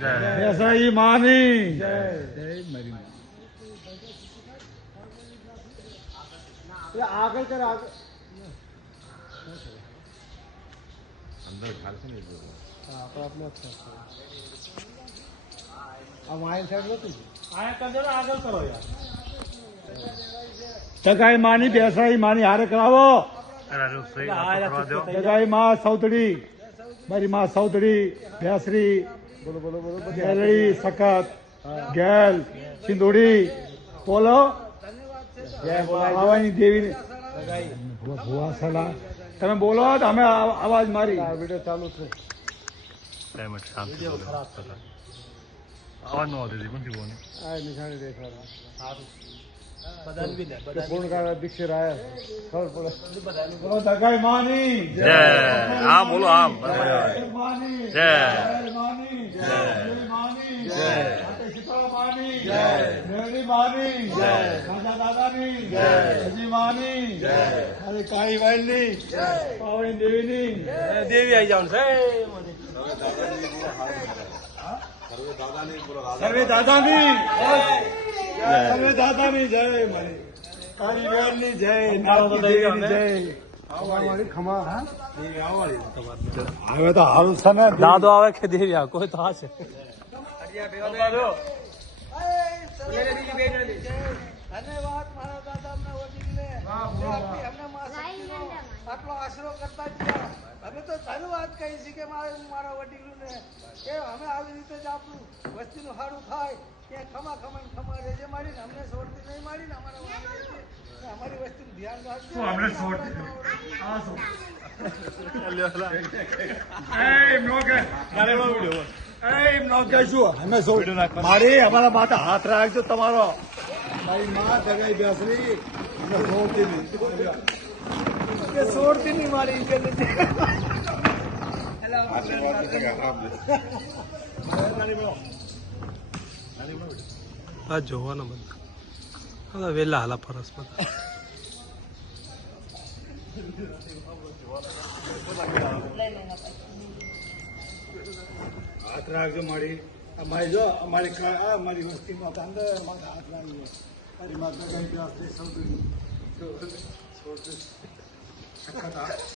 બેસરાઈ માની આગળ કર આગળ અંદર ખાલશે ને આ માઇન સાઈડ નથી આયા કરજો આગળ કરો યાર જગાઈ માની બેસરાઈ માની હારે કરાવો જગાઈ માં સૌતડી મારી માં સૌતડી બેસરી બોલો બોલો બોલો ગેલડી સખત ગેલ સિંદુડી બોલો આવાની દેવી ભુવા સલા તમે બોલો તો અમે અવાજ મારી વિડીયો ચાલુ છે અવાજ નો આવતી કોણથી બોલે આ નિશાની દેખાડો પૂર્ણ કાર દીક્ષિત આયા ખબર પડે બોલો દગાઈ માની જય હા બોલો આમ માની જય માની જય માની જય શીતળા માની જય મેળી માની જય રાજા દાદાની જય હજી માની જય અરે કાળી વાયલની જય પાવણી દેવીની દેવી આવી જાવ સર્વે દાદાની સર્વે દાદાની જય મારી કાળી વાયલની જય નાળો દેવીની જય આવે તો હારું છે ને દાદો આવે કે દેવ્યા કોઈ તો હશે ધન્યવાદ મારા દાદા અમને વડીલને આટલો આશરો કરતા ગયા અમે તો ધન્યવાદ કહી છે કે મારા વડીલોને કે અમે આવી રીતે જ આપણું વસ્તીનું સારું થાય કે ખમા રહેજે મારીને અમને છોડતી નહીં મારીને અમારી વસ્તીનું ધ્યાન રાખજો અમને છોડતી મારી અમારા માથે હાથ રાખજો તમારો મારી માં જગાઈ બેસરી છોડતી નહીં મારી આ જોવાના બધા વેલા હાલા ફરસ બધા હાથ રાખજો મારી અમારી જો અમારી વસ્તીમાં અંદર માથે હાથ રાખજો મારી માતા જગાઈ બેસરી